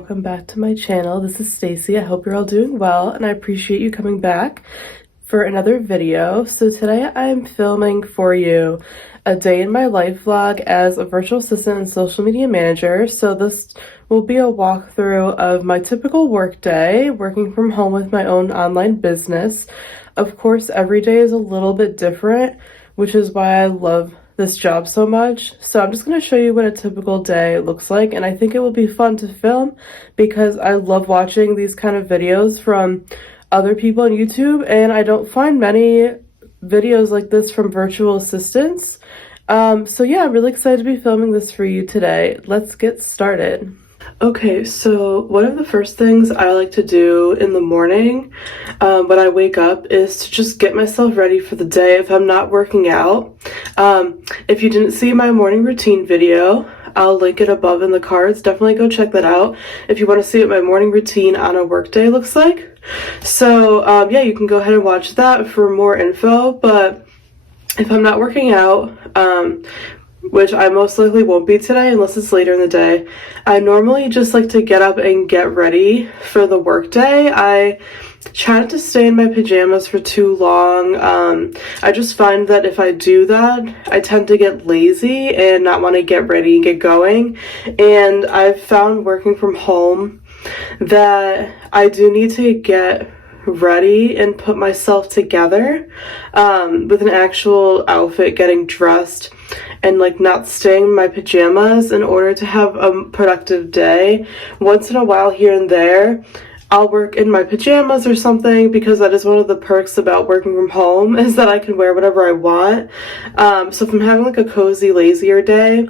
welcome back to my channel. This is Stacy. I hope you're all doing well and I appreciate you coming back for another video. So today I'm filming for you a day in my life vlog as a virtual assistant and social media manager. So this will be a walkthrough of my typical work day, working from home with my own online business. Of course, every day is a little bit different, which is why I love this job so much. So I'm just going to show you what a typical day looks like, and I think it will be fun to film because I love watching these kind of videos from other people on YouTube, and I don't find many videos like this from virtual assistants. So yeah, I'm really excited to be filming this for you today. Let's get started. Okay, so one of the first things I like to do in the morning when I wake up is to just get myself ready for the day if I'm not working out. If you didn't see my morning routine video, I'll link it above in the cards. Definitely go check that out if you want to see what my morning routine on a work day looks like. So yeah, you can go ahead and watch that for more info. But if I'm not working out, which I most likely won't be today unless it's later in the day, I normally just like to get up and get ready for the work day. I try not to stay in my pajamas for too long. I just find that if I do that, I tend to get lazy and not want to get ready and get going. And I've found working from home that I do need to get ready and put myself together with an actual outfit, getting dressed, and like not staying in my pajamas in order to have a productive day. Once in a while here and there, I'll work in my pajamas or something, because that is one of the perks about working from home, is that I can wear whatever I want. So if I'm having like a cozy, lazier day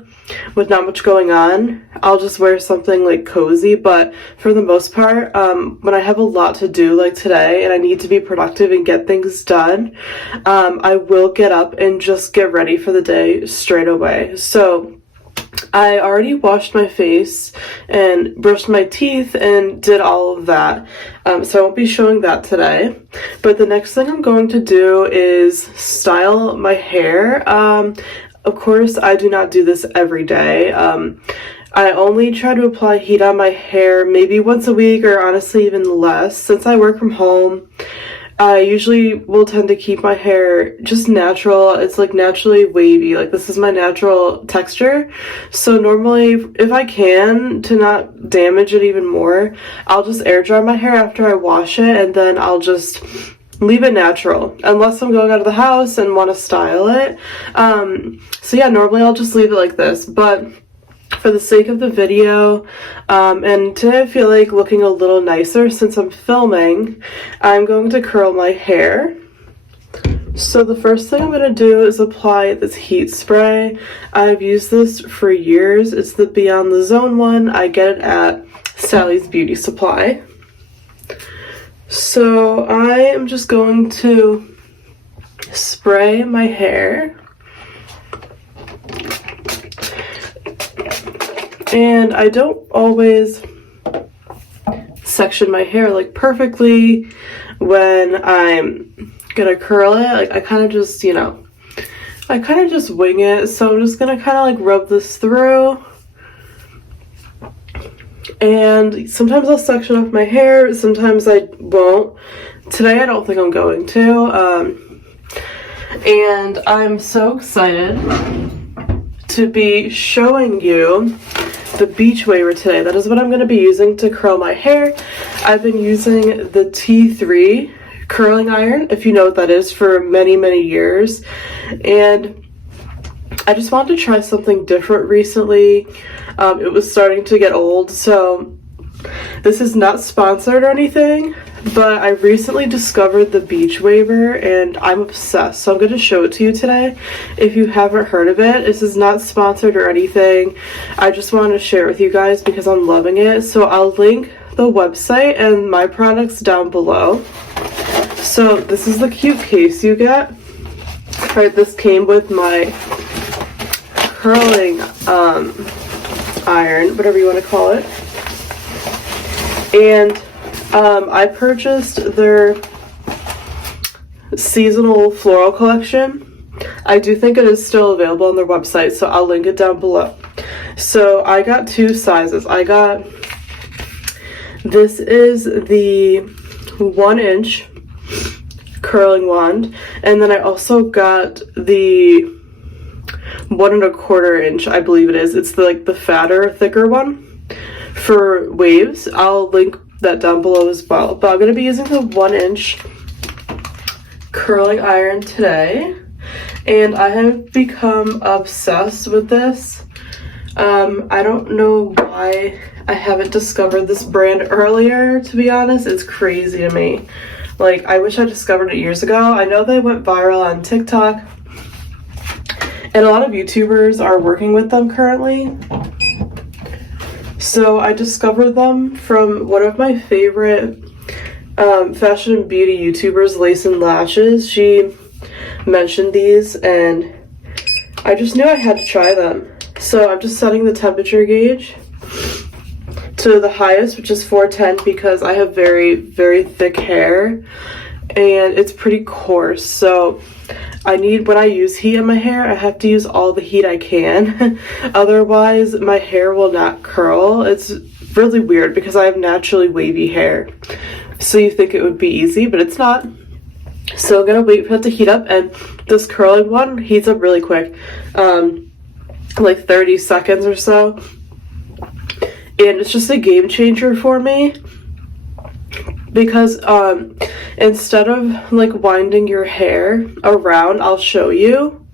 with not much going on, I'll just wear something like cozy. But for the most part, when I have a lot to do like today and I need to be productive and get things done, I will get up and just get ready for the day straight away. So I already washed my face and brushed my teeth and did all of that, so I won't be showing that today. But the next thing I'm going to do is style my hair. Of course, I do not do this every day. I only try to apply heat on my hair maybe once a week, or honestly even less. Since I work from home, I usually will tend to keep my hair just natural. It's like naturally wavy. Like this is my natural texture. So normally, if I can, to not damage it even more, I'll just air dry my hair after I wash it, and then I'll just leave it natural unless I'm going out of the house and want to style it. So yeah, normally I'll just leave it like this, but for the sake of the video, and to feel like looking a little nicer since I'm filming, I'm going to curl my hair. So the first thing I'm going to do is apply this heat spray. I've used this for years. It's the Beyond the Zone one. I get it at Sally's Beauty Supply. So I am just going to spray my hair. And I don't always section my hair like perfectly when I'm gonna curl it. Like I kind of just, I kind of just wing it. So I'm just gonna kind of like rub this through. And sometimes I'll section off my hair, sometimes I won't. Today I don't think I'm going to. And I'm so excited to be showing you the beach waver today. That is what I'm going to be using to curl my hair. I've been using the T3 curling iron, if you know what that is, for many, many years. And I just wanted to try something different recently. It was starting to get old, so this is not sponsored or anything, but I recently discovered the beach waver and I'm obsessed. So I'm going to show it to you today if you haven't heard of it. This is not sponsored or anything. I just wanted to share it with you guys because I'm loving it. So I'll link the website and my products down below. So this is the cute case you get. Alright, this came with my curling iron, whatever you want to call it. And I purchased their seasonal floral collection. I do think it is still available on their website, so I'll link it down below. So I got two sizes. I got This is the 1-inch curling wand, and then I also got the 1¼ inch, I believe it is. It's the fatter, thicker one for waves. I'll link that down below as well. But I'm going to be using the 1-inch curling iron today, and I have become obsessed with this. I don't know why I haven't discovered this brand earlier, to be honest. It's crazy to me. Like, I wish I discovered it years ago. I know they went viral on TikTok, and a lot of YouTubers are working with them currently. So I discovered them from one of my favorite fashion and beauty YouTubers, Lace and Lashes. She mentioned these, and I just knew I had to try them. So I'm just setting the temperature gauge to the highest, which is 410, because I have very, very thick hair and it's pretty coarse. So when I use heat in my hair, I have to use all the heat I can. Otherwise, my hair will not curl. It's really weird because I have naturally wavy hair. So you think it would be easy, but it's not. So I'm gonna wait for it to heat up, and this curling one heats up really quick. Like 30 seconds or so, and it's just a game changer for me because instead of like winding your hair around, I'll show you,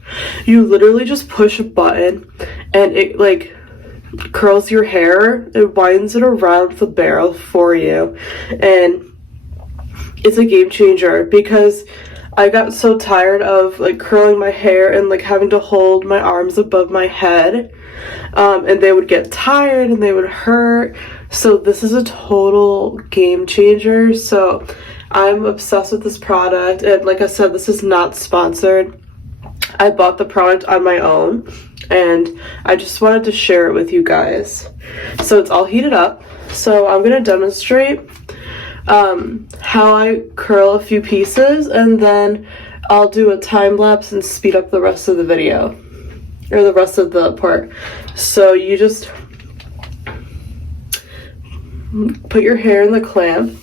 you literally just push a button and it like curls your hair. It winds it around the barrel for you, and it's a game changer because I got so tired of like curling my hair and like having to hold my arms above my head, and they would get tired and they would hurt. So this is a total game changer. So I'm obsessed with this product, and like I said, this is not sponsored. I bought the product on my own and I just wanted to share it with you guys. So it's all heated up, so I'm gonna demonstrate how I curl a few pieces, and then I'll do a time lapse and speed up the rest of the video, or the rest of the part. So you just put your hair in the clamp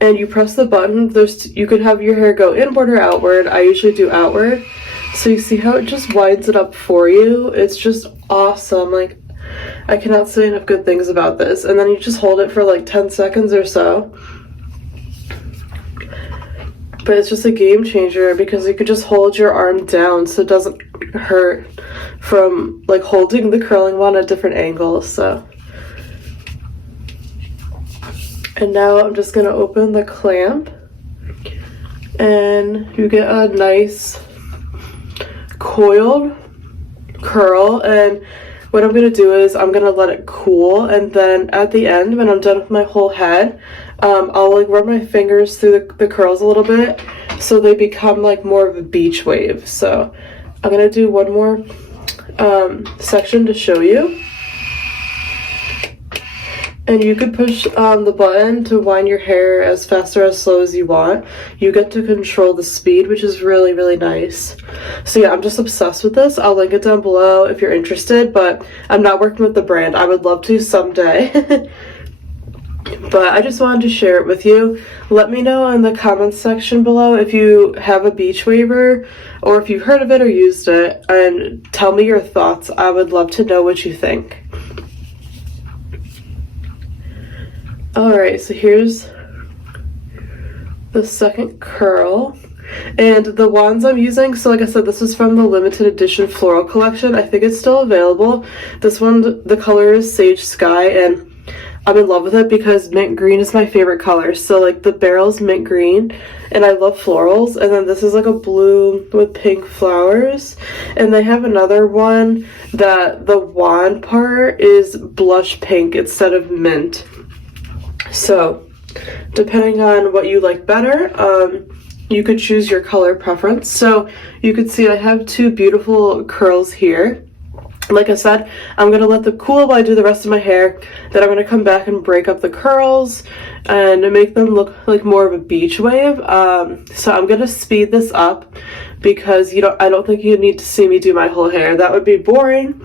and you press the button. You could have your hair go inward or outward. I usually do outward. So you see how it just winds it up for you? It's just awesome. Like, I cannot say enough good things about this. And then you just hold it for like 10 seconds or so. But it's just a game changer because you could just hold your arm down so it doesn't hurt from like holding the curling wand at different angles. So, and now I'm just gonna open the clamp, and you get a nice coiled curl. And what I'm gonna do is I'm gonna let it cool, and then at the end, when I'm done with my whole head, I'll like run my fingers through the curls a little bit so they become like more of a beach wave. So I'm gonna do one more section to show you. And you could push the button to wind your hair as fast or as slow as you want. You get to control the speed, which is really, really nice. So yeah, I'm just obsessed with this. I'll link it down below if you're interested, but I'm not working with the brand. I would love to someday. But I just wanted to share it with you. Let me know in the comments section below if you have a beach waver or if you've heard of it or used it, and tell me your thoughts. I would love to know what you think. Alright, so here's the second curl. And the wands I'm using, so like I said, this is from the limited edition floral collection. I think it's still available. This one, the color is Sage Sky, and I'm in love with it because mint green is my favorite color. So like the barrel's mint green, and I love florals. And then this is like a blue with pink flowers. And they have another one that the wand part is blush pink instead of mint. So depending on what you like better, you could choose your color preference. So you could see I have two beautiful curls here. Like I said, I'm going to let them cool while I do the rest of my hair. Then I'm going to come back and break up the curls and make them look like more of a beach wave. So I'm going to speed this up because I don't think you need to see me do my whole hair. That would be boring.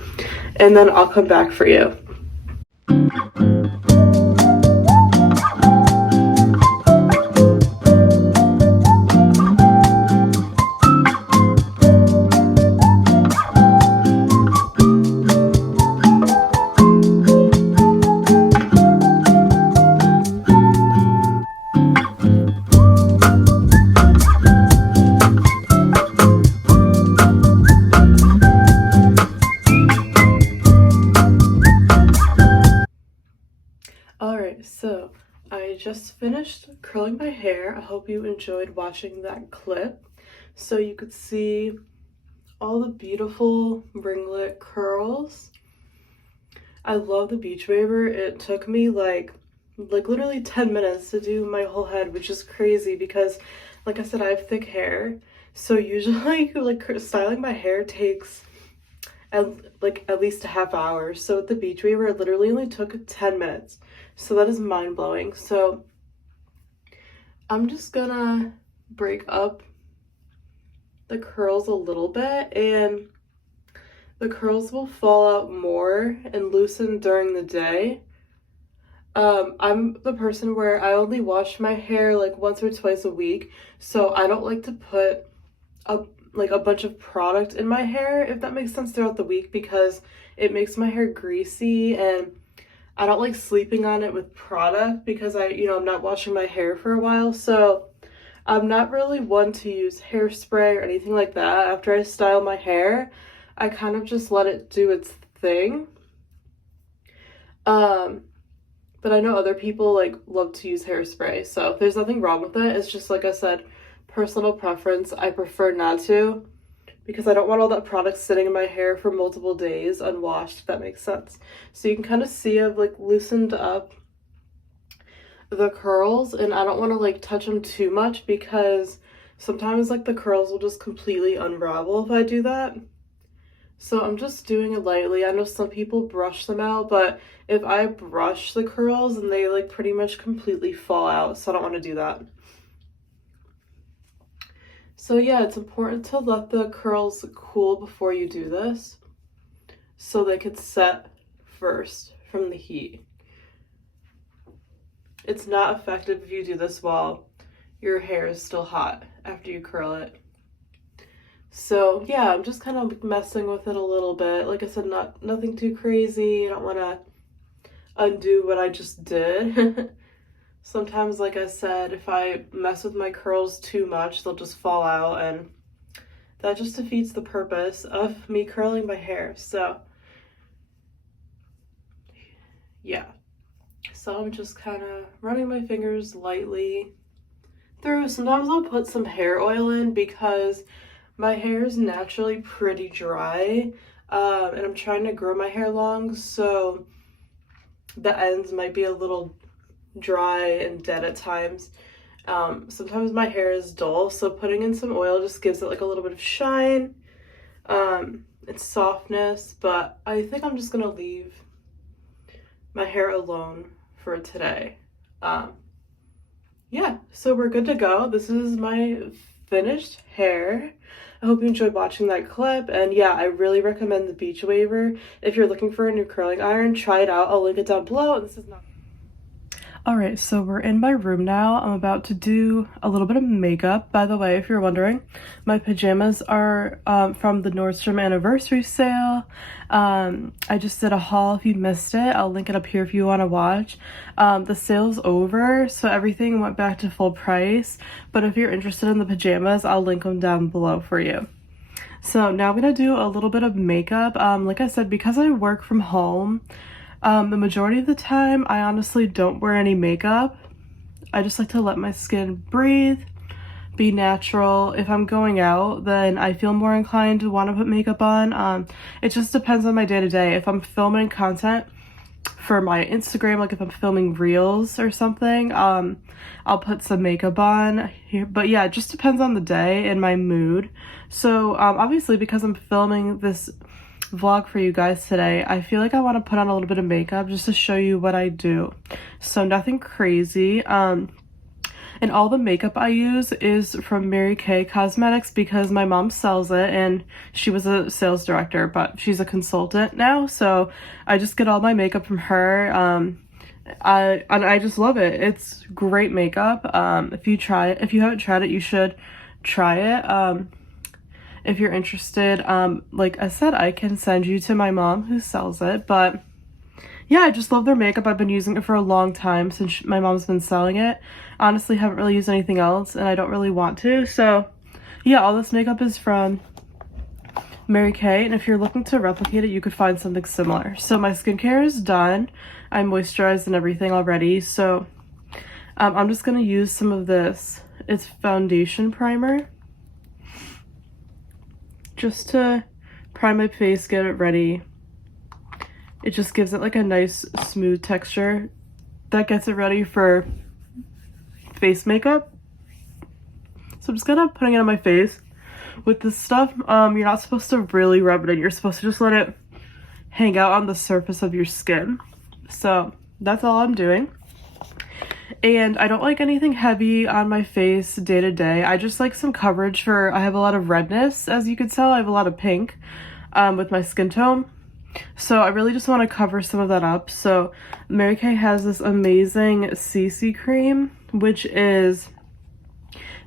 And then I'll come back for you. I just finished curling my hair. I hope you enjoyed watching that clip. So you could see all the beautiful ringlet curls. I love the beach waver. It took me like literally 10 minutes to do my whole head, which is crazy because like I said, I have thick hair. So usually like styling my hair takes at least a half hour. So with the beach waver, it literally only took 10 minutes. So that is mind-blowing. So I'm just gonna break up the curls a little bit, and the curls will fall out more and loosen during the day. I'm the person where I only wash my hair like once or twice a week, so I don't like to put a bunch of product in my hair, if that makes sense, throughout the week, because it makes my hair greasy, and I don't like sleeping on it with product because I'm not washing my hair for a while. So I'm not really one to use hairspray or anything like that. After I style my hair, I kind of just let it do its thing. But I know other people like love to use hairspray, so there's nothing wrong with it. It's just, like I said, personal preference. I prefer not to because I don't want all that product sitting in my hair for multiple days unwashed, if that makes sense. So you can kind of see I've like loosened up the curls, and I don't want to like touch them too much because sometimes like the curls will just completely unravel if I do that. So I'm just doing it lightly. I know some people brush them out, but if I brush the curls, then they like pretty much completely fall out, so I don't want to do that. So yeah, it's important to let the curls cool before you do this so they could set first from the heat. It's not effective if you do this while your hair is still hot after you curl it. So yeah, I'm just kind of messing with it a little bit. Like I said, nothing too crazy. I don't want to undo what I just did. Sometimes, like I said, if I mess with my curls too much, they'll just fall out, and that just defeats the purpose of me curling my hair. So yeah, so I'm just kind of running my fingers lightly through. Sometimes I'll put some hair oil in because my hair is naturally pretty dry, and I'm trying to grow my hair long, so the ends might be a little dry and dead at times. Sometimes my hair is dull, so putting in some oil just gives it like a little bit of shine, and softness, but I think I'm just gonna leave my hair alone for today. Yeah, so we're good to go. This is my finished hair. I hope you enjoyed watching that clip, and yeah, I really recommend the beach waver. If you're looking for a new curling iron, try it out. I'll link it down below. And this is not Alright, so we're in my room now. I'm about to do a little bit of makeup. By the way, if you're wondering, my pajamas are from the Nordstrom anniversary sale. I just did a haul. If you missed it, I'll link it up here if you want to watch. The sale's over, so everything went back to full price. But if you're interested in the pajamas, I'll link them down below for you. So now I'm going to do a little bit of makeup. Like I said, because I work from home, the majority of the time, I honestly don't wear any makeup. I just like to let my skin breathe, be natural. If I'm going out, then I feel more inclined to want to put makeup on. It just depends on my day-to-day. If I'm filming content for my Instagram, like if I'm filming reels or something, I'll put some makeup on here. But yeah, it just depends on the day and my mood. So obviously, because I'm filming this vlog for you guys today, I feel like I want to put on a little bit of makeup just to show you what I do. So nothing crazy. And all the makeup I use is from Mary Kay Cosmetics because my mom sells it, and she was a sales director, but she's a consultant now, so I just get all my makeup from her. I just love it. It's great makeup. If you haven't tried it, you should try it. If you're interested, like I said, I can send you to my mom who sells it. But yeah, I just love their makeup. I've been using it for a long time since my mom's been selling it. Honestly, haven't really used anything else, and I don't really want to. So yeah, all this makeup is from Mary Kay, and if you're looking to replicate it, you could find something similar. So my skincare is done. I'm moisturized and everything already. So I'm just gonna use some of this. It's foundation primer. Just to prime my face, get it ready. It just gives it like a nice smooth texture that gets it ready for face makeup. So I'm just kind of putting it on my face. With this stuff, you're not supposed to really rub it in. You're supposed to just let it hang out on the surface of your skin. So that's all I'm doing. And I don't like anything heavy on my face day to day. I just like some coverage for, I have a lot of redness, as you could tell. I have a lot of pink with my skin tone. So I really just want to cover some of that up. So Mary Kay has this amazing CC cream, which is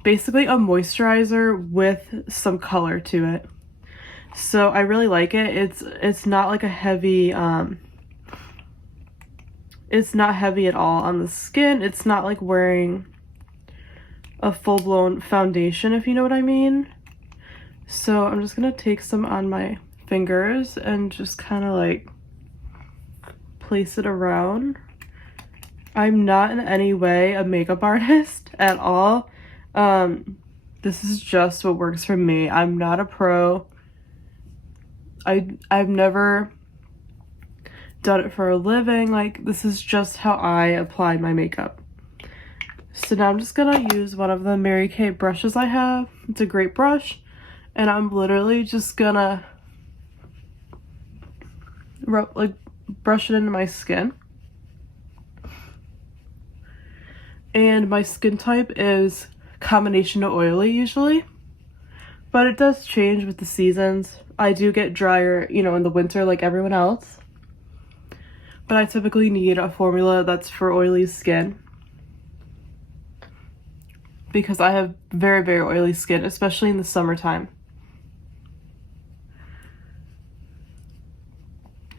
basically a moisturizer with some color to it. So I really like it. It's not like a heavy, it's not heavy at all on the skin. It's not like wearing a full-blown foundation, if you know what I mean. So I'm just gonna take some on my fingers and just kind of like place it around. I'm not in any way a makeup artist at all. This is just what works for me. I'm not a pro. I've never done it for a living. Like, this is just how I apply my makeup. So now I'm just gonna use one of the Mary Kay brushes I have. It's a great brush, and I'm literally just gonna brush it into my skin. And my skin type is combination to oily usually, but it does change with the seasons. I do get drier, you know, in the winter like everyone else, but I typically need a formula that's for oily skin because I have very, very oily skin, especially in the summertime.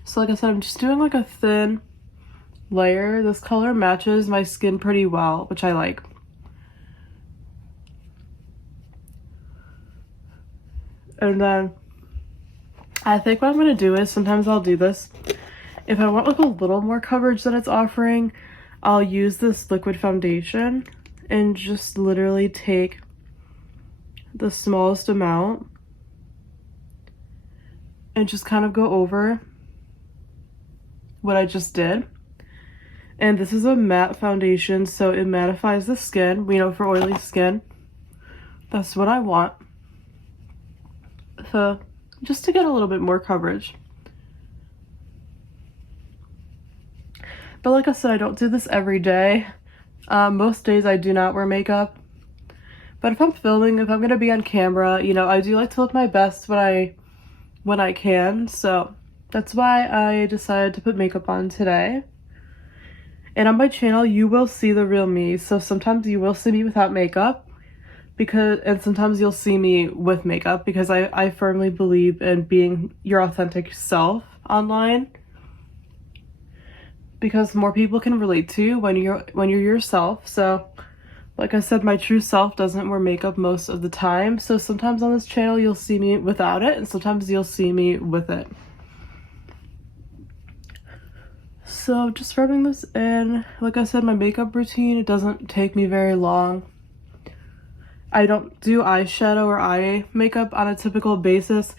So like I said, I'm just doing like a thin layer. This color matches my skin pretty well, which I like. And then I think what I'm gonna do is, sometimes I'll do this. If I want like a little more coverage than it's offering, I'll use this liquid foundation and just literally take the smallest amount and just kind of go over what I just did. And this is a matte foundation, so it mattifies the skin. We know for oily skin, that's what I want. So just to get a little bit more coverage. But like I said, I don't do this every day. Most days I do not wear makeup. But if I'm filming, if I'm gonna be on camera, you know, I do like to look my best when I can. So that's why I decided to put makeup on today. And on my channel, you will see the real me. So sometimes you will see me without makeup, and sometimes you'll see me with makeup, because I firmly believe in being your authentic self online, because more people can relate to you when you're yourself. So like I said, my true self doesn't wear makeup most of the time. So sometimes on this channel you'll see me without it, and sometimes you'll see me with it. So just rubbing this in. Like I said, my makeup routine, it doesn't take me very long. I don't do eyeshadow or eye makeup on a typical basis.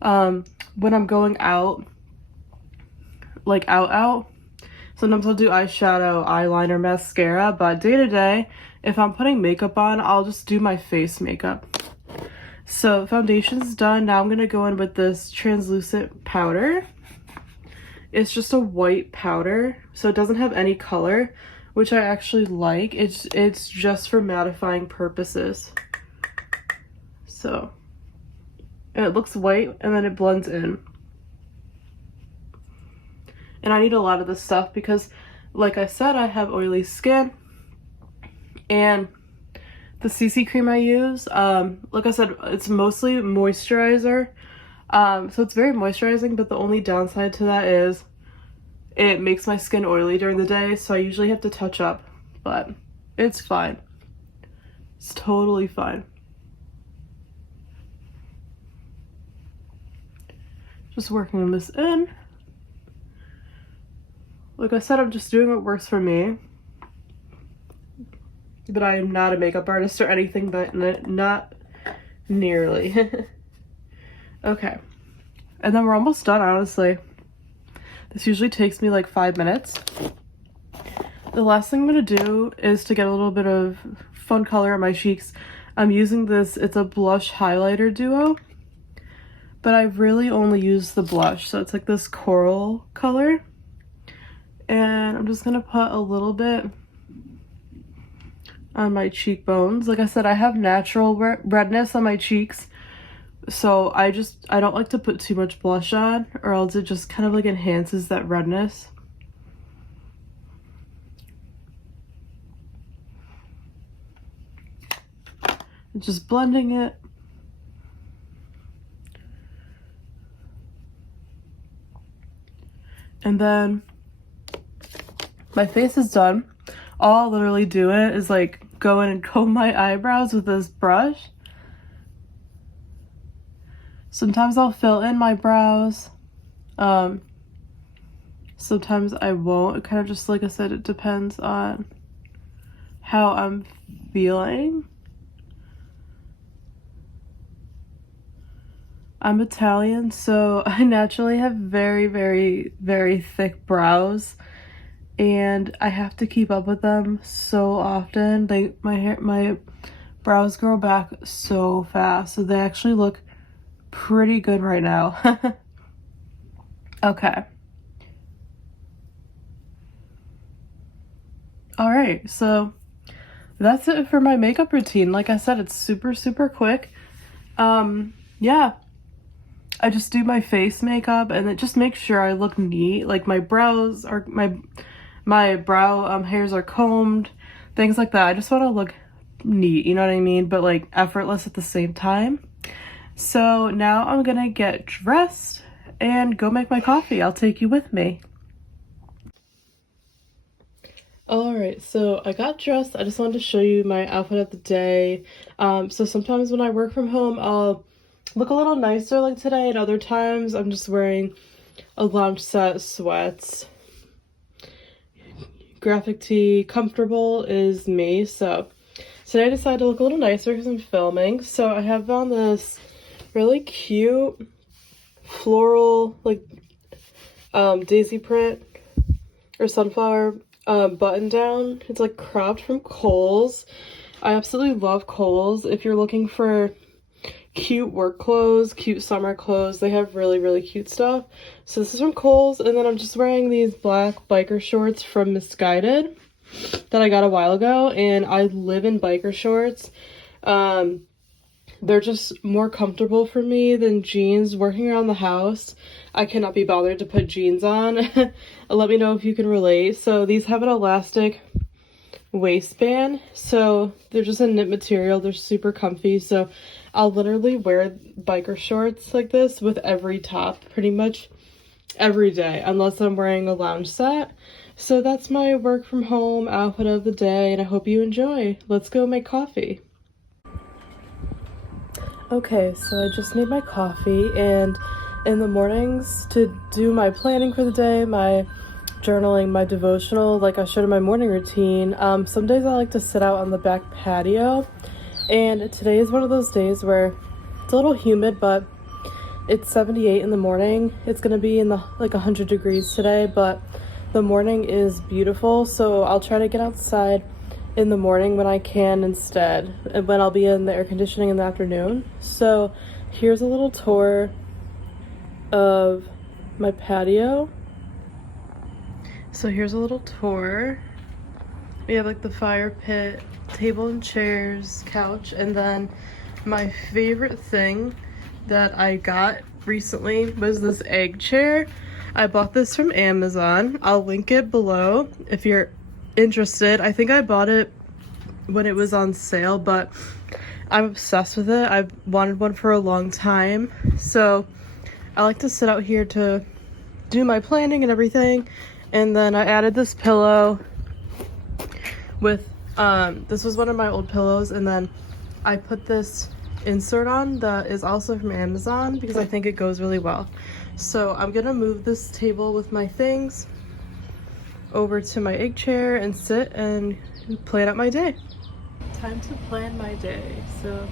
When I'm going out, like out, sometimes I'll do eyeshadow, eyeliner, mascara, but day to day, if I'm putting makeup on, I'll just do my face makeup. So foundation's done. Now I'm gonna go in with this translucent powder. It's just a white powder, so it doesn't have any color, which I actually like. It's just for mattifying purposes. So, and it looks white and then it blends in. And I need a lot of this stuff because, like I said, I have oily skin. And the CC cream I use, like I said, it's mostly moisturizer. So it's very moisturizing, but the only downside to that is it makes my skin oily during the day, so I usually have to touch up, but it's fine. It's totally fine. Just working this in. Like I said, I'm just doing what works for me. but I am not a makeup artist or anything, but not nearly. Okay, and then we're almost done, honestly. This usually takes me like 5 minutes. The last thing I'm gonna do is to get a little bit of fun color on my cheeks. I'm using this, it's a blush highlighter duo, but I've really only used the blush, so it's like this coral color. And I'm just gonna put a little bit on my cheekbones. Like I said, I have natural redness on my cheeks, so I don't like to put too much blush on, or else it just kind of like enhances that redness. Just blending it. And then my face is done. All I'll literally do it is like go in and comb my eyebrows with this brush. Sometimes I'll fill in my brows. Sometimes I won't. It kind of just, like I said, it depends on how I'm feeling. I'm Italian, so I naturally have very, very, very thick brows, and I have to keep up with them so often. My brows grow back so fast, so they actually look pretty good right now. Okay. All right, so that's it for my makeup routine. Like I said, it's super, super quick. Yeah, I just do my face makeup and it just makes sure I look neat. Like my brows are, my brow hairs are combed, things like that. I just want to look neat, you know what I mean? But like effortless at the same time. So now I'm gonna get dressed and go make my coffee. I'll take you with me. Alright, so I got dressed. I just wanted to show you my outfit of the day. So sometimes when I work from home, I'll look a little nicer like today, and other times I'm just wearing a lounge set, sweats, graphic tee. Comfortable is me. So today I decided to look a little nicer because I'm filming. So I have on this really cute floral, like daisy print or sunflower button down. It's like cropped from Kohl's. I absolutely love Kohl's. If you're looking for cute work clothes, cute summer clothes, they have really, really cute stuff. So this is from Kohl's, and then I'm just wearing these black biker shorts from Misguided that I got a while ago, and I live in biker shorts. They're just more comfortable for me than jeans. Working around the house, I cannot be bothered to put jeans on. Let me know if you can relate. So these have an elastic waistband, so they're just a knit material. They're super comfy, so I'll literally wear biker shorts like this with every top pretty much every day, unless I'm wearing a lounge set. So that's my work from home outfit of the day, and I hope you enjoy. Let's go make coffee. Okay, so I just made my coffee, and in the mornings to do my planning for the day, my journaling, my devotional, like I showed in my morning routine, some days I like to sit out on the back patio, and today is one of those days where it's a little humid, but it's 78 in the morning. It's gonna be in the like 100 degrees today, but the morning is beautiful, so I'll try to get outside in the morning when I can instead, and when I'll be in the air conditioning in the afternoon. So here's a little tour of my patio. So here's a little tour. We have like the fire pit, table and chairs, couch, and then my favorite thing that I got recently was this egg chair. I bought this from Amazon. I'll link it below if you're interested. I think I bought it when it was on sale, but I'm obsessed with it. I've wanted one for a long time, so I like to sit out here to do my planning and everything. And then I added this pillow with this was one of my old pillows, and then I put this insert on that is also from Amazon because I think it goes really well. So I'm gonna move this table with my things over to my egg chair and sit and plan out my day. time to plan my day. So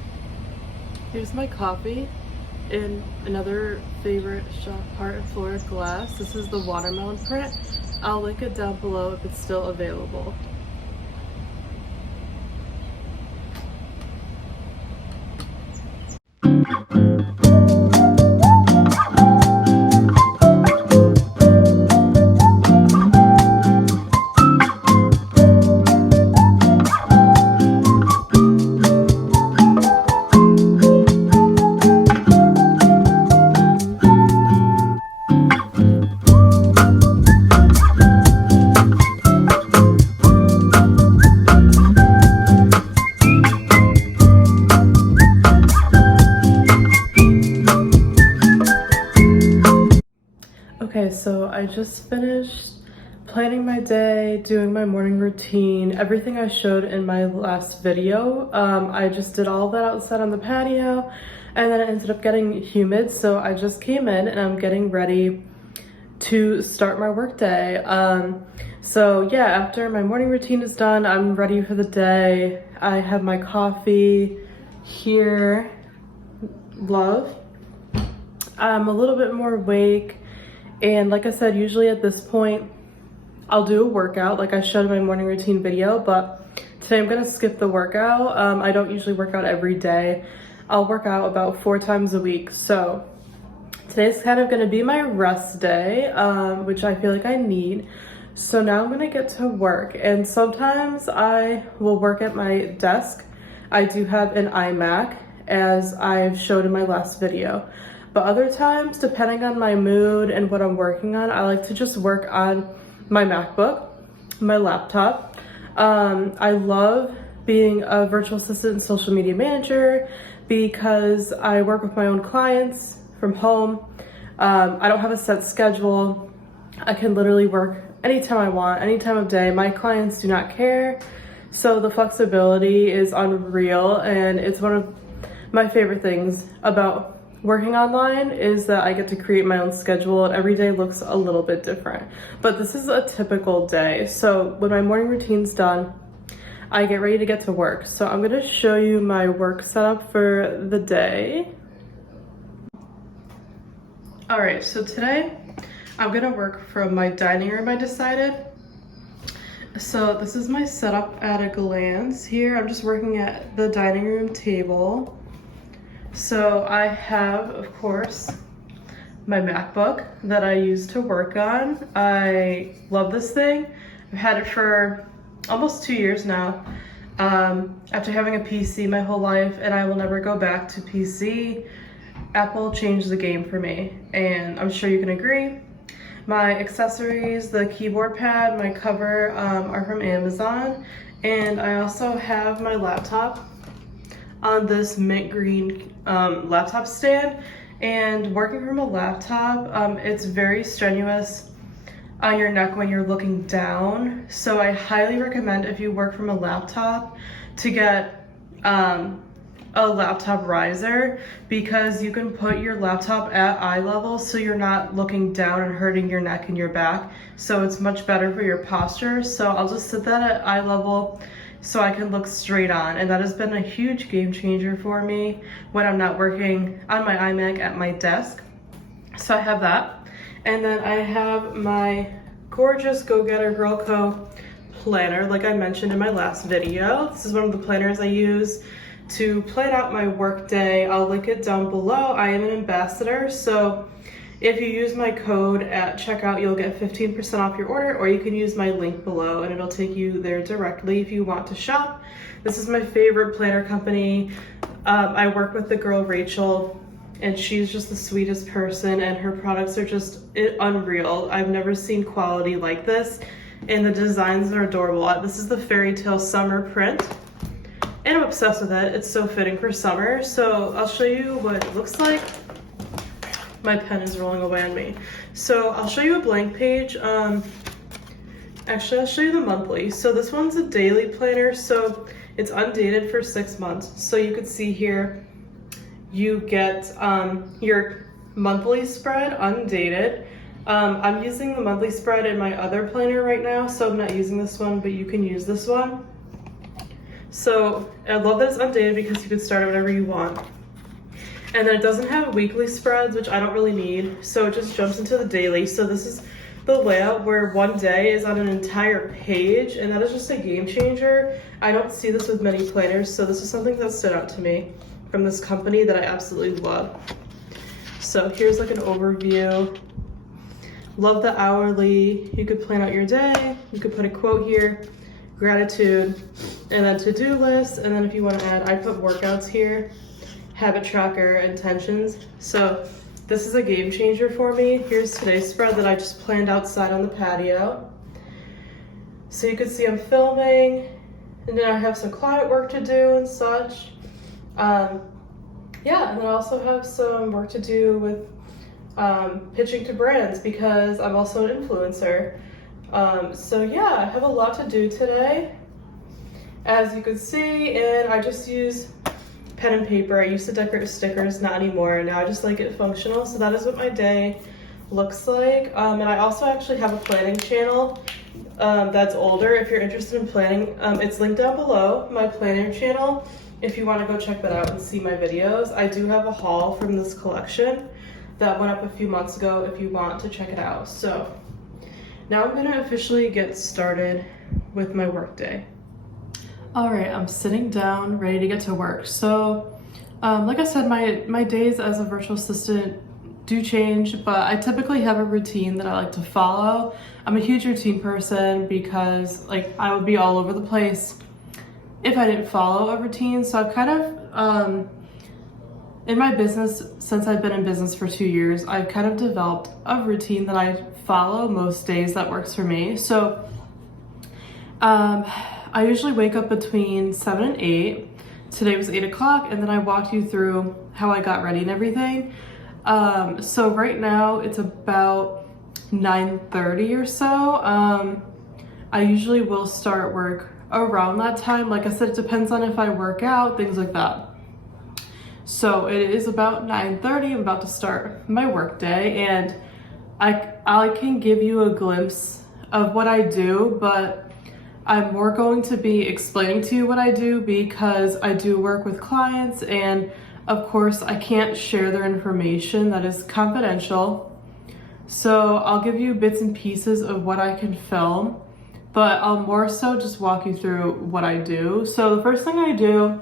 here's my coffee in another favorite shop part in Florida glass. This is the watermelon print. I'll link it down below if it's still available. Okay, so I just finished planning my day, doing my morning routine, everything I showed in my last video. I just did all that outside on the patio, and then it ended up getting humid, so I just came in and I'm getting ready to start my work day. So yeah, after my morning routine is done, I'm ready for the day. I have my coffee here, love. I'm a little bit more awake. And like I said, usually at this point, I'll do a workout like I showed in my morning routine video, but today I'm gonna skip the workout. I don't usually work out every day. I'll work out about 4 times a week. So today's kind of gonna be my rest day, which I feel like I need. So now I'm gonna get to work. And sometimes I will work at my desk. I do have an iMac, as I've showed in my last video. But other times, depending on my mood and what I'm working on, I like to just work on my MacBook, my laptop. I love being a virtual assistant and social media manager because I work with my own clients from home. I don't have a set schedule. I can literally work anytime I want, any time of day. My clients do not care. So the flexibility is unreal, and it's one of my favorite things about working online is that I get to create my own schedule, and every day looks a little bit different. But this is a typical day. So when my morning routine's done, I get ready to get to work. So I'm gonna show you my work setup for the day. All right, so today I'm gonna work from my dining room, I decided. So this is my setup at a glance. Here, I'm just working at the dining room table. So I have, of course, my MacBook that I use to work on. I love this thing. I've had it for almost 2 years now. After having a PC my whole life, and I will never go back to PC. Apple changed the game for me, and I'm sure you can agree. My accessories, the keyboard pad, my cover are from Amazon, and I also have my laptop on this mint green laptop stand. And working from a laptop, it's very strenuous on your neck when you're looking down. So I highly recommend, if you work from a laptop, to get a laptop riser, because you can put your laptop at eye level so you're not looking down and hurting your neck and your back. So it's much better for your posture. So I'll just sit that at eye level so I can look straight on, and that has been a huge game changer for me when I'm not working on my iMac at my desk. So I have that, and then I have my gorgeous Go Getter Girl Co planner, like I mentioned in my last video. This is one of the planners I use to plan out my work day. I'll link it down below. I am an ambassador, so if you use my code at checkout, you'll get 15% off your order, or you can use my link below and it'll take you there directly if you want to shop. This is my favorite planner company. I work with the girl Rachel, and she's just the sweetest person, and her products are just unreal. I've never seen quality like this, and the designs are adorable. This is the Fairy Tale Summer print, and I'm obsessed with it. It's so fitting for summer. So I'll show you what it looks like. My pen is rolling away on me. So I'll show you a blank page. Actually, I'll show you the monthly. So this one's a daily planner, so it's undated for 6 months. So you could see here, you get your monthly spread undated. I'm using the monthly spread in my other planner right now, so I'm not using this one, but you can use this one. So I love that it's undated because you can start it whenever you want. And then it doesn't have weekly spreads, which I don't really need. So it just jumps into the daily. So this is the layout where one day is on an entire page, and that is just a game changer. I don't see this with many planners, so this is something that stood out to me from this company that I absolutely love. So here's like an overview. Love the hourly. You could plan out your day. You could put a quote here, gratitude, and then to-do list. And then if you want to add, I put workouts here, habit tracker, intentions. So this is a game changer for me. Here's today's spread that I just planned outside on the patio. So you can see I'm filming, and then I have some client work to do and such. Yeah, and then I also have some work to do with pitching to brands because I'm also an influencer. So yeah, I have a lot to do today, as you can see, and I just use pen and paper. I used to decorate with stickers, not anymore. Now I just like it functional. So that is what my day looks like. And I also actually have a planning channel that's older. If you're interested in planning, it's linked down below, my planning channel, if you want to go check that out and see my videos. I do have a haul from this collection that went up a few months ago if you want to check it out. So now I'm going to officially get started with my work day. All right, I'm sitting down, ready to get to work. So, like I said, my days as a virtual assistant do change, but I typically have a routine that I like to follow. I'm a huge routine person because like I would be all over the place if I didn't follow a routine. So I've kind of, in my business, since I've been in business for 2 years, I've kind of developed a routine that I follow most days that works for me. So, I usually wake up between 7 and 8. Today was 8 o'clock, and then I walked you through how I got ready and everything. So right now it's about 9:30 or so. I usually will start work around that time. Like I said, it depends on if I work out, things like that. So it is about 9:30. I'm about to start my work day, and I can give you a glimpse of what I do, but I'm more going to be explaining to you what I do because I do work with clients, and of course I can't share their information. That is confidential. So I'll give you bits and pieces of what I can film, but I'll more so just walk you through what I do. So the first thing I do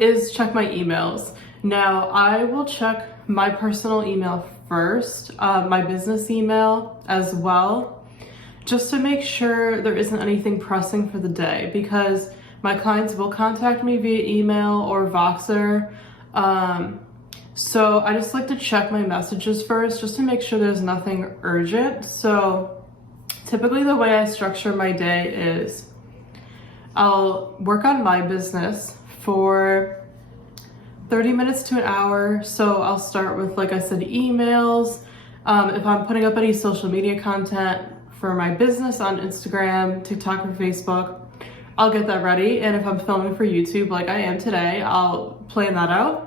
is check my emails. Now I will check my personal email first, my business email as well, just to make sure there isn't anything pressing for the day, because my clients will contact me via email or Voxer. So I just like to check my messages first just to make sure there's nothing urgent. So typically the way I structure my day is I'll work on my business for 30 minutes to an hour. So I'll start with, like I said, emails. If I'm putting up any social media content for my business on Instagram, TikTok, or Facebook, I'll get that ready. And if I'm filming for YouTube like I am today, I'll plan that out.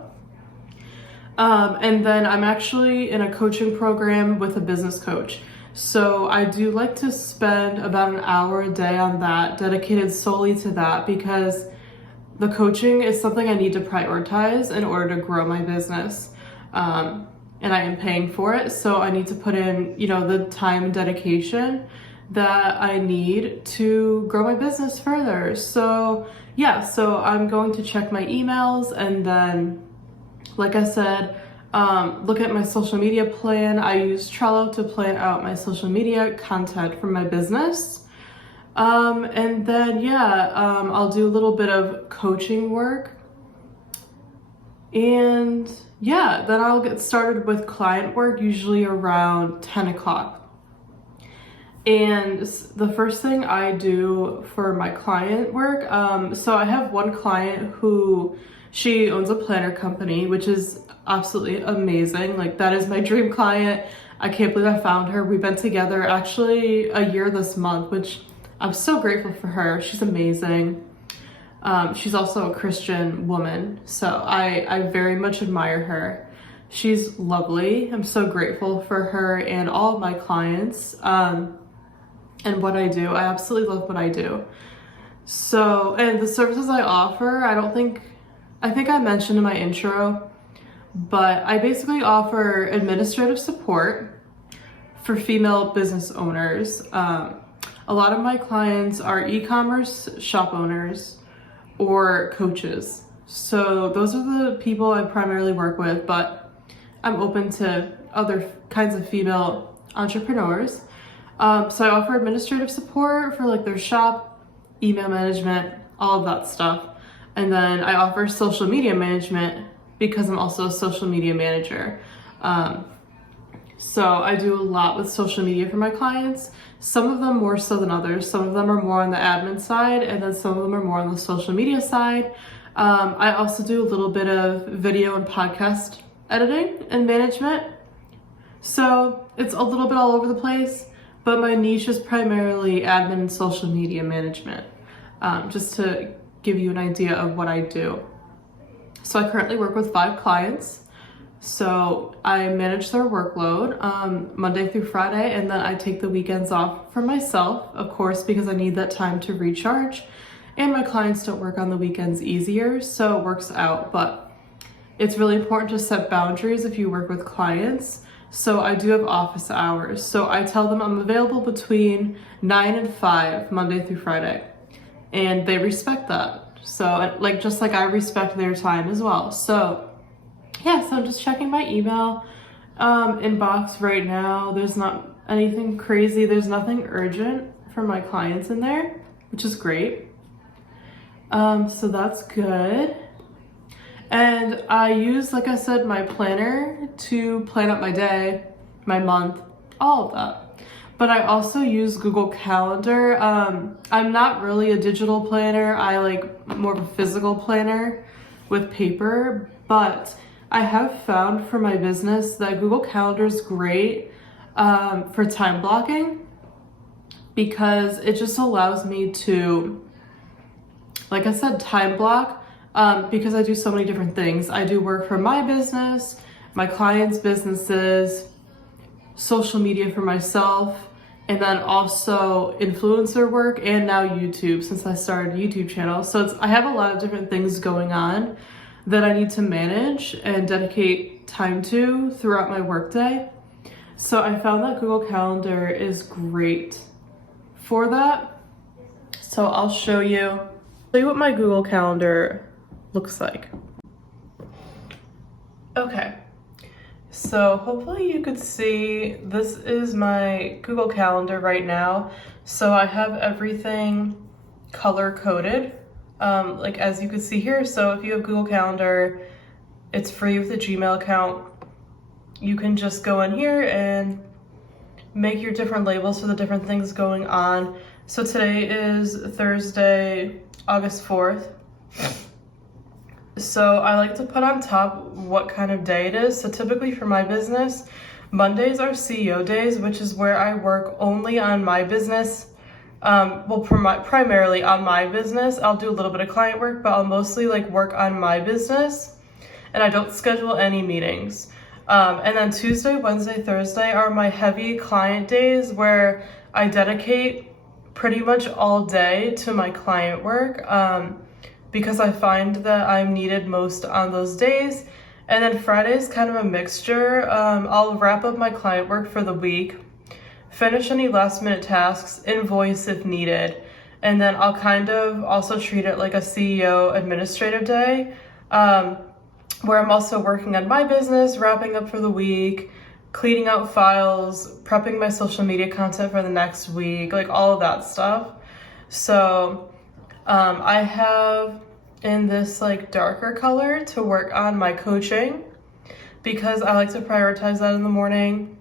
And then I'm actually in a coaching program with a business coach. So I do like to spend about an hour a day on that, dedicated solely to that, because the coaching is something I need to prioritize in order to grow my business. And I am paying for it, so I need to put in, the time and dedication that I need to grow my business further. So yeah, so I'm going to check my emails, and then, like I said, look at my social media plan. I use Trello to plan out my social media content for my business. And then, I'll do a little bit of coaching work. And yeah, then I'll get started with client work, usually around 10 o'clock. And the first thing I do for my client work, so I have one client who, she owns a planner company, which is absolutely amazing. Like, that is my dream client. I can't believe I found her. We've been together actually a year this month, which I'm so grateful for her. She's amazing. She's also a Christian woman, so I very much admire her. She's lovely. I'm so grateful for her and all of my clients, and what I do. I absolutely love what I do. So, and the services I offer, I think I mentioned in my intro, but I basically offer administrative support for female business owners. A lot of my clients are e-commerce shop owners or coaches. So those are the people I primarily work with, but I'm open to other kinds of female entrepreneurs. So I offer administrative support for like their shop, email management, all of that stuff. And then I offer social media management because I'm also a social media manager. So I do a lot with social media for my clients. Some of them more so than others. Some of them are more on the admin side, and then some of them are more on the social media side. I also do a little bit of video and podcast editing and management. So it's a little bit all over the place, but my niche is primarily admin and social media management, just to give you an idea of what I do. So I currently work with 5 clients. So I manage their workload Monday through Friday, and then I take the weekends off for myself, of course, because I need that time to recharge. And my clients don't work on the weekends easier, so it works out. But it's really important to set boundaries if you work with clients. So I do have office hours. So I tell them I'm available between 9 and 5, Monday through Friday. And they respect that. So like, just like I respect their time as well. So yeah, so I'm just checking my email inbox right now. There's not anything crazy. There's nothing urgent from my clients in there, which is great. So that's good. And I use, like I said, my planner to plan out my day, my month, all of that. But I also use Google Calendar. I'm not really a digital planner. I like more of a physical planner with paper, but I have found for my business that Google Calendar is great for time blocking because it just allows me to, like I said, time block because I do so many different things. I do work for my business, my clients' businesses, social media for myself, and then also influencer work, and now YouTube since I started a YouTube channel. So I have a lot of different things going on that I need to manage and dedicate time to throughout my workday. So I found that Google Calendar is great for that. So I'll show you what my Google Calendar looks like. Okay, so hopefully you could see this is my Google Calendar right now. So I have everything color coded. Like as you can see here, so if you have Google Calendar, it's free with a Gmail account. You can just go in here and make your different labels for the different things going on. So today is Thursday, August 4th. So I like to put on top what kind of day it is. So typically for my business, Mondays are CEO days, which is where I work only on my business. Primarily on my business. I'll do a little bit of client work, but I'll mostly like work on my business, and I don't schedule any meetings. And then Tuesday, Wednesday, Thursday are my heavy client days where I dedicate pretty much all day to my client work because I find that I'm needed most on those days. And then Friday is kind of a mixture. I'll wrap up my client work for the week, finish any last minute tasks, invoice if needed, and then I'll kind of also treat it like a CEO administrative day, where I'm also working on my business, wrapping up for the week, cleaning out files, prepping my social media content for the next week, like all of that stuff. So I have in this like darker color to work on my coaching because I like to prioritize that in the morning.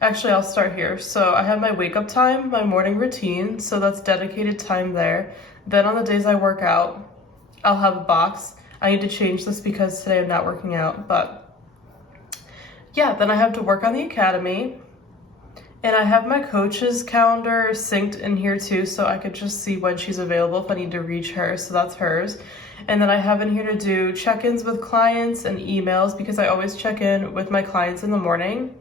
Actually, I'll start here. So I have my wake up time, my morning routine. So that's dedicated time there. Then on the days I work out, I'll have a box. I need to change this because today I'm not working out, but yeah, then I have to work on the academy. And I have my coach's calendar synced in here too, so I could just see when she's available if I need to reach her, so that's hers. And then I have in here to do check-ins with clients and emails because I always check in with my clients in the morning.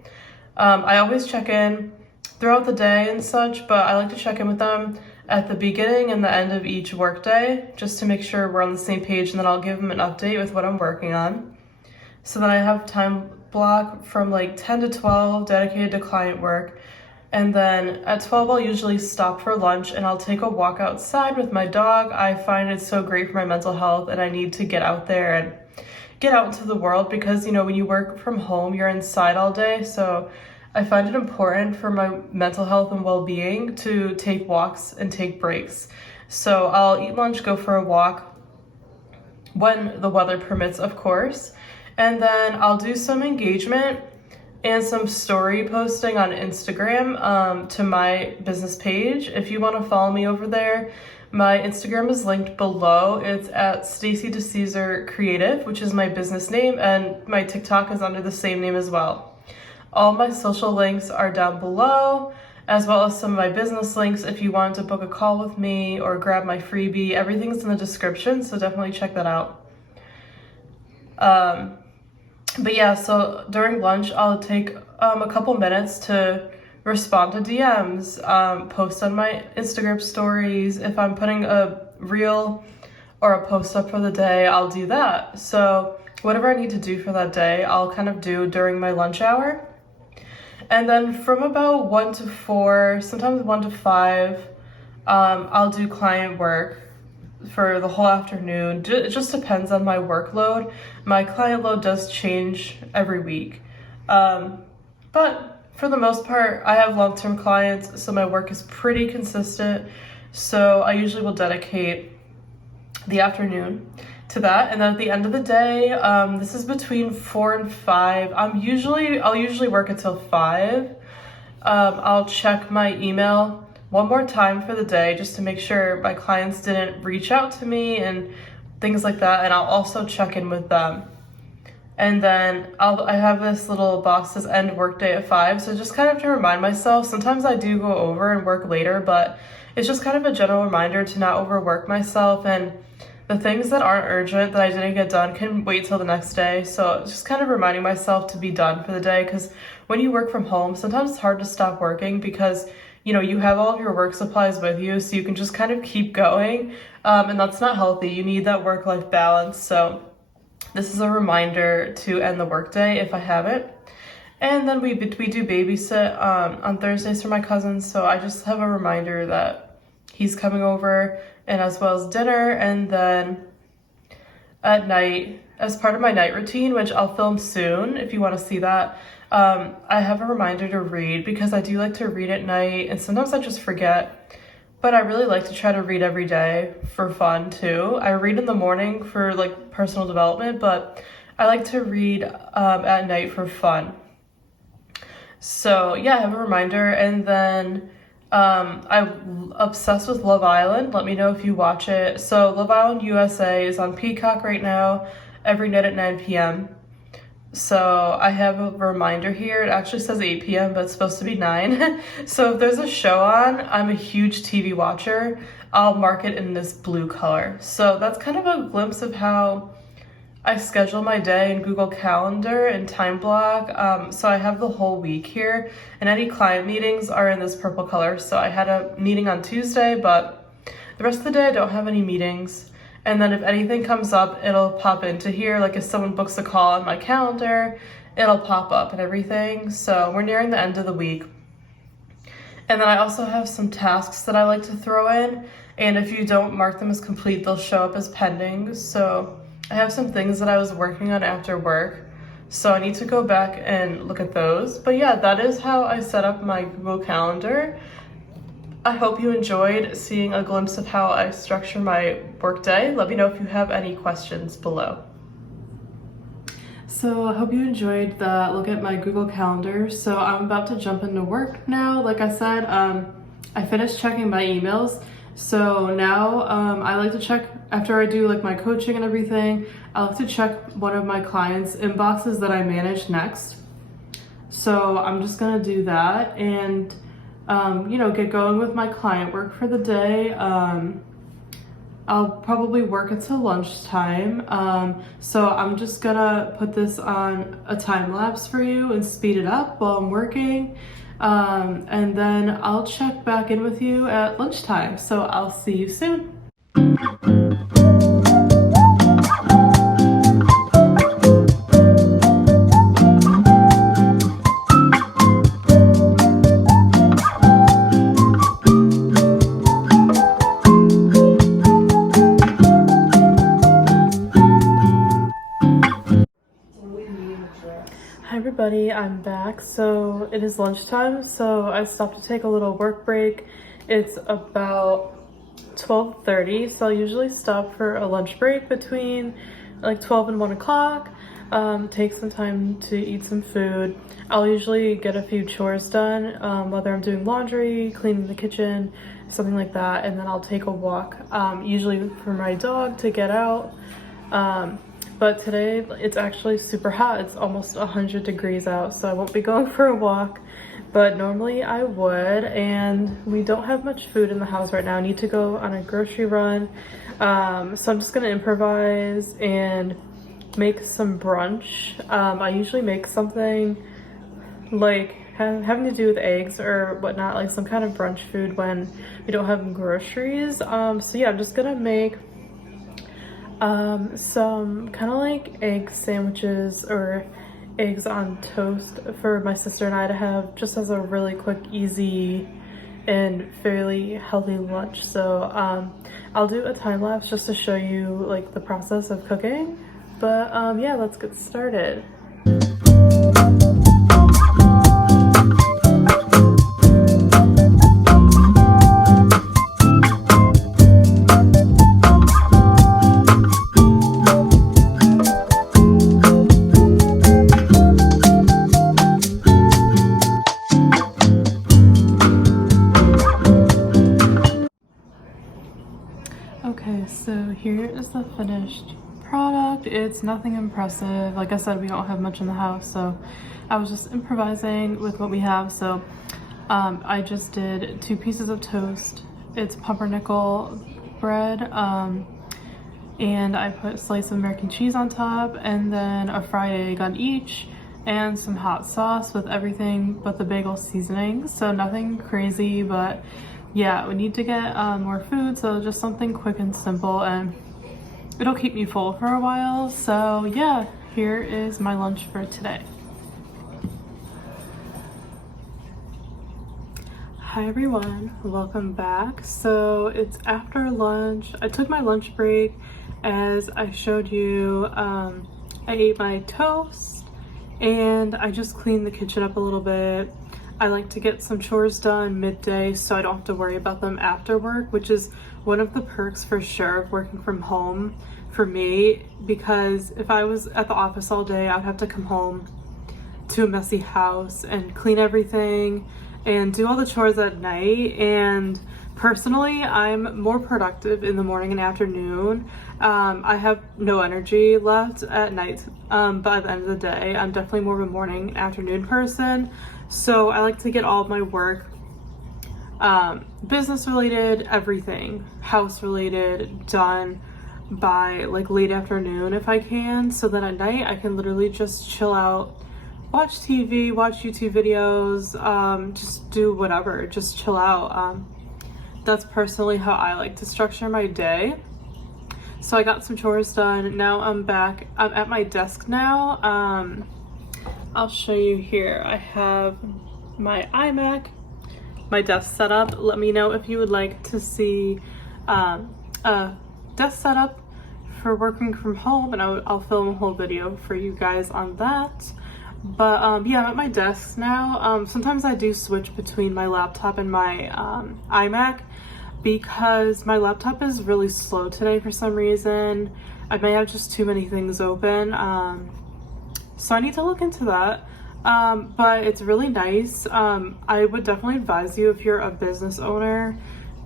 I always check in throughout the day and such, but I like to check in with them at the beginning and the end of each workday, just to make sure we're on the same page, and then I'll give them an update with what I'm working on. So then I have time block from like 10 to 12 dedicated to client work. And then at 12, I'll usually stop for lunch and I'll take a walk outside with my dog. I find it's so great for my mental health, and I need to get out there and get out into the world because, you know, when you work from home, you're inside all day. So I find it important for my mental health and well-being to take walks and take breaks. So I'll eat lunch, go for a walk when the weather permits, of course. And then I'll do some engagement and some story posting on Instagram to my business page. If you want to follow me over there, my Instagram is linked below. It's at Stacy DeCesar Creative, which is my business name, and my TikTok is under the same name as well. All my social links are down below, as well as some of my business links if you want to book a call with me or grab my freebie. Everything's in the description, so definitely check that out. But yeah, so during lunch, I'll take a couple minutes to respond to DMs, post on my Instagram stories. If I'm putting a reel or a post up for the day, I'll do that. So whatever I need to do for that day, I'll kind of do during my lunch hour. And then from about 1 to 4, sometimes 1 to 5, I'll do client work for the whole afternoon. It just depends on my workload. My client load does change every week. But for the most part, I have long-term clients, so my work is pretty consistent. So I usually will dedicate the afternoon to that. And then at the end of the day, this is between 4 and 5. I'll usually work until 5. I'll check my email one more time for the day just to make sure my clients didn't reach out to me and things like that. And I'll also check in with them. And then I have this little box that says end workday at 5. So just kind of to remind myself, sometimes I do go over and work later, but it's just kind of a general reminder to not overwork myself, and the things that aren't urgent that I didn't get done can wait till the next day. So it's just kind of reminding myself to be done for the day, because when you work from home, sometimes it's hard to stop working because, you know, you have all of your work supplies with you, so you can just kind of keep going, and that's not healthy. You need that work-life balance. So this is a reminder to end the workday if I haven't. And then we do babysit on Thursdays for my cousins, so I just have a reminder that he's coming over, and as well as dinner. And then at night, as part of my night routine, which I'll film soon if you want to see that, I have a reminder to read, because I do like to read at night, and sometimes I just forget, but I really like to try to read every day for fun too. I read in the morning for like personal development, but I like to read at night for fun. So yeah, I have a reminder. And then I'm obsessed with Love Island. Let me know if you watch it. So Love Island USA is on Peacock right now, every night at 9 p.m. So I have a reminder here. It actually says 8 p.m., but it's supposed to be 9. So if there's a show on, I'm a huge TV watcher. I'll mark it in this blue color. So that's kind of a glimpse of how I schedule my day in Google Calendar and time block. So I have the whole week here, and any client meetings are in this purple color. So I had a meeting on Tuesday, but the rest of the day I don't have any meetings. And then if anything comes up, it'll pop into here. Like if someone books a call on my calendar, it'll pop up and everything. So we're nearing the end of the week. And then I also have some tasks that I like to throw in. And if you don't mark them as complete, they'll show up as pending. So I have some things that I was working on after work, so I need to go back and look at those. But yeah, that is how I set up my Google Calendar. I hope you enjoyed seeing a glimpse of how I structure my workday. Let me know if you have any questions below. So I hope you enjoyed the look at my Google Calendar. So I'm about to jump into work now. Like I said, I finished checking my emails. So now I like to check, after I do like my coaching and everything, I like to check one of my clients' inboxes that I manage next. So I'm just gonna do that and you know, get going with my client work for the day. I'll probably work until lunchtime. So I'm just gonna put this on a time lapse for you and speed it up while I'm working. And then I'll check back in with you at lunchtime. So I'll see you soon. Hi everybody, I'm back. So it is lunchtime, so I stopped to take a little work break. It's about 12:30, so I'll usually stop for a lunch break between like 12 and 1 o'clock. Take some time to eat some food. I'll usually get a few chores done, whether I'm doing laundry, cleaning the kitchen, something like that, and then I'll take a walk, usually for my dog to get out. But today it's actually super hot. It's almost 100 degrees out, so I won't be going for a walk, but normally I would, and we don't have much food in the house right now. I need to go on a grocery run, so I'm just gonna improvise and make some brunch. I usually make something like having to do with eggs or whatnot, like some kind of brunch food when we don't have groceries. So yeah, I'm just gonna make some kind of like egg sandwiches or eggs on toast for my sister and I to have just as a really quick, easy, and fairly healthy lunch. So I'll do a time lapse just to show you like the process of cooking. But yeah, let's get started. Okay, so here is the finished product. It's nothing impressive. Like I said, we don't have much in the house, so I was just improvising with what we have. So I just did 2 pieces of toast. It's pumpernickel bread, and I put a slice of American cheese on top, and then a fried egg on each, and some hot sauce with everything but the bagel seasoning. So nothing crazy, but yeah, we need to get more food, so just something quick and simple, and it'll keep me full for a while. So yeah, here is my lunch for today. Hi everyone, welcome back. So it's after lunch. I took my lunch break as I showed you. I ate my toast and I just cleaned the kitchen up a little bit. I like to get some chores done midday so I don't have to worry about them after work, which is one of the perks for sure of working from home for me, because if I was at the office all day, I'd have to come home to a messy house and clean everything and do all the chores at night. And personally, I'm more productive in the morning and afternoon. I have no energy left at night, but by the end of the day, I'm definitely more of a morning and afternoon person. So I like to get all of my work, business related, everything, house related, done by like late afternoon if I can. So then at night I can literally just chill out, watch TV, watch YouTube videos, just do whatever, just chill out. That's personally how I like to structure my day. So I got some chores done. Now I'm back. I'm at my desk now. I'll show you here. I have my iMac, my desk setup. Let me know if you would like to see a desk setup for working from home, and I'll film a whole video for you guys on that. But yeah, I'm at my desk now. Sometimes I do switch between my laptop and my iMac because my laptop is really slow today for some reason. I may have just too many things open. So I need to look into that, but it's really nice. I would definitely advise you, if you're a business owner,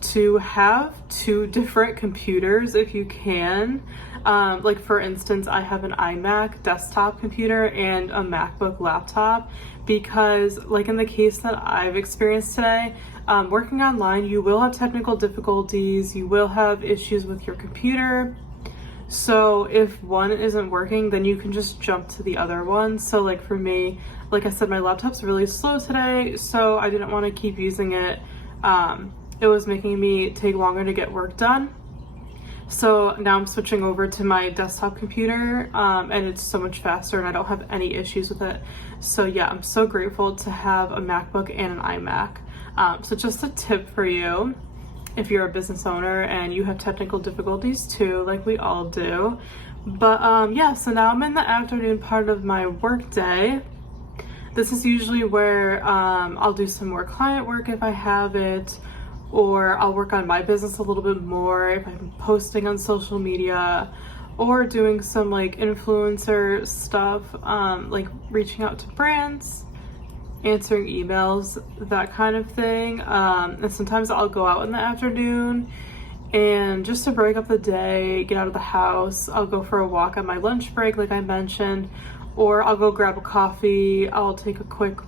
to have 2 different computers if you can. Like for instance, I have an iMac desktop computer and a MacBook laptop, because like in the case that I've experienced today, working online, you will have technical difficulties, you will have issues with your computer. So if one isn't working, then you can just jump to the other one. So like for me, like I said, my laptop's really slow today, so I didn't want to keep using it. It was making me take longer to get work done. So now I'm switching over to my desktop computer, and it's so much faster and I don't have any issues with it. So yeah, I'm so grateful to have a MacBook and an iMac. So just a tip for you, if you're a business owner and you have technical difficulties too, like we all do. But yeah, so now I'm in the afternoon part of my work day. This is usually where I'll do some more client work if I have it, or I'll work on my business a little bit more if I'm posting on social media, or doing some like influencer stuff, like reaching out to brands, answering emails, that kind of thing. And sometimes I'll go out in the afternoon and just to break up the day, get out of the house, I'll go for a walk on my lunch break like I mentioned, or I'll go grab a coffee, I'll take a quick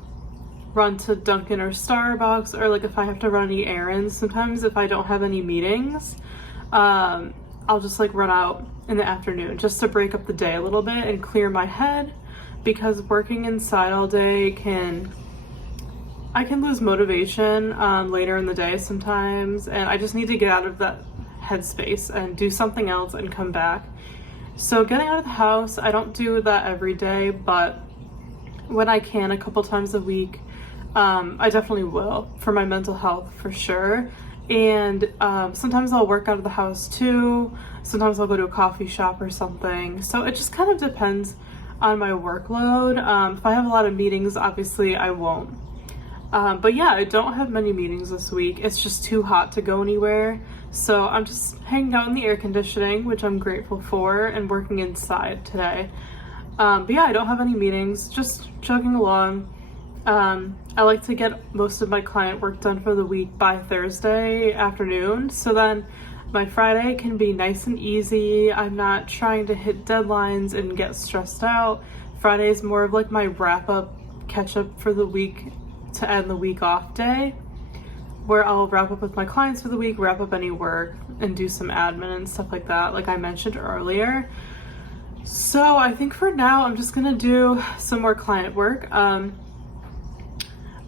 run to Dunkin' or Starbucks, or like if I have to run any errands, sometimes if I don't have any meetings, I'll just like run out in the afternoon just to break up the day a little bit and clear my head, because working inside all day I can lose motivation later in the day sometimes, and I just need to get out of that headspace and do something else and come back. So getting out of the house, I don't do that every day, but when I can, a couple times a week, I definitely will, for my mental health for sure. And sometimes I'll work out of the house too. Sometimes I'll go to a coffee shop or something. So it just kind of depends on my workload. If I have a lot of meetings, obviously I won't. But yeah, I don't have many meetings this week. It's just too hot to go anywhere. So I'm just hanging out in the air conditioning, which I'm grateful for, and working inside today. But yeah, I don't have any meetings, just chugging along. I like to get most of my client work done for the week by Thursday afternoon, so then my Friday can be nice and easy. I'm not trying to hit deadlines and get stressed out. Friday is more of like my wrap-up, catch-up for the week to end the week off day, where I'll wrap up with my clients for the week, wrap up any work, and do some admin and stuff like that, like I mentioned earlier. So I think for now, I'm just gonna do some more client work.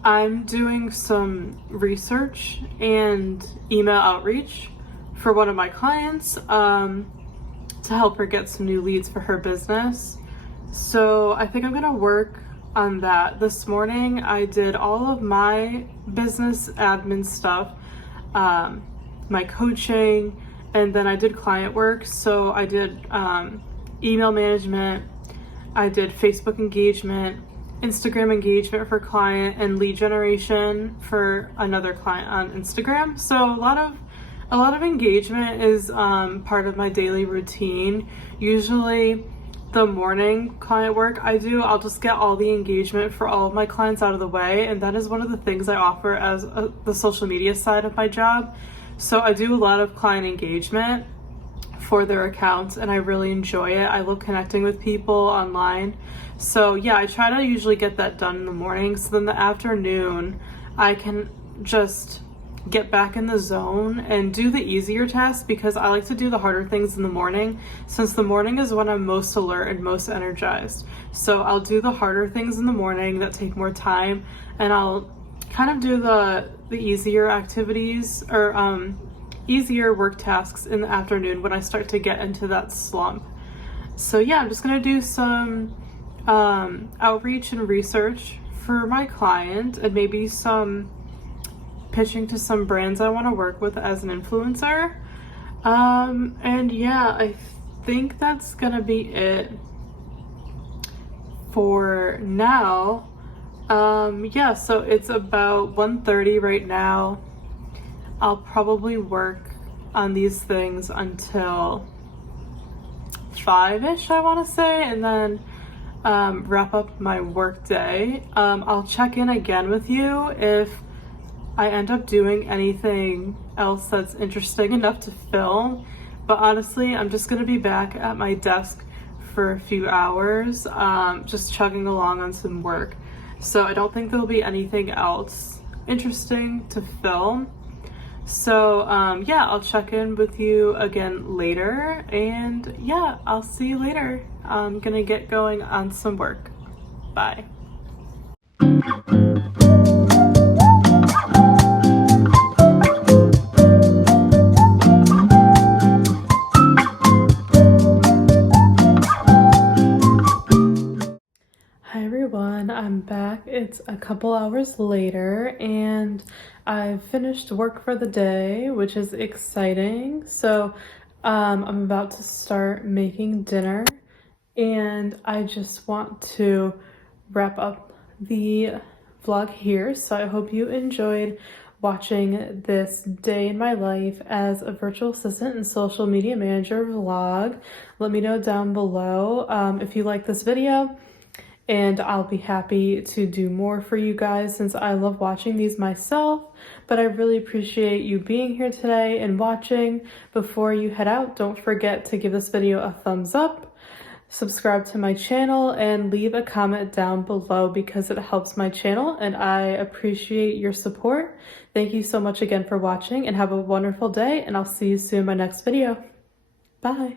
I'm doing some research and email outreach for one of my clients to help her get some new leads for her business. So I think I'm gonna work on that. This morning, I did all of my business admin stuff, my coaching, and then I did client work. So I did email management, I did Facebook engagement, Instagram engagement for client, and lead generation for another client on Instagram. So a lot of engagement is part of my daily routine. Usually the morning client work I'll just get all the engagement for all of my clients out of the way, and that is one of the things I offer as the social media side of my job. So I do a lot of client engagement for their accounts, and I really enjoy it. I love connecting with people online. So yeah, I try to usually get that done in the morning, so then the afternoon I can just get back in the zone and do the easier tasks, because I like to do the harder things in the morning, since the morning is when I'm most alert and most energized. So I'll do the harder things in the morning that take more time, and I'll kind of do the easier activities or easier work tasks in the afternoon when I start to get into that slump. So yeah, I'm just gonna do some outreach and research for my client, and maybe some pitching to some brands I want to work with as an influencer. And yeah, I think that's gonna be it for now. Yeah, so it's about 1:30 right now. I'll probably work on these things until 5-ish, I want to say, and then wrap up my work day. I'll check in again with you if I end up doing anything else that's interesting enough to film. But honestly, I'm just gonna be back at my desk for a few hours, just chugging along on some work. So I don't think there'll be anything else interesting to film. So yeah, I'll check in with you again later, and yeah, I'll see you later. I'm gonna get going on some work. Bye. Hi everyone, I'm back. It's a couple hours later and I've finished work for the day, which is exciting. So I'm about to start making dinner and I just want to wrap up the vlog here. So I hope you enjoyed watching this day in my life as a virtual assistant and social media manager vlog. Let me know down below if you like this video, and I'll be happy to do more for you guys since I love watching these myself. But I really appreciate you being here today and watching. Before you head out, don't forget to give this video a thumbs up, subscribe to my channel, and leave a comment down below because it helps my channel and I appreciate your support. Thank you so much again for watching and have a wonderful day, and I'll see you soon in my next video. Bye.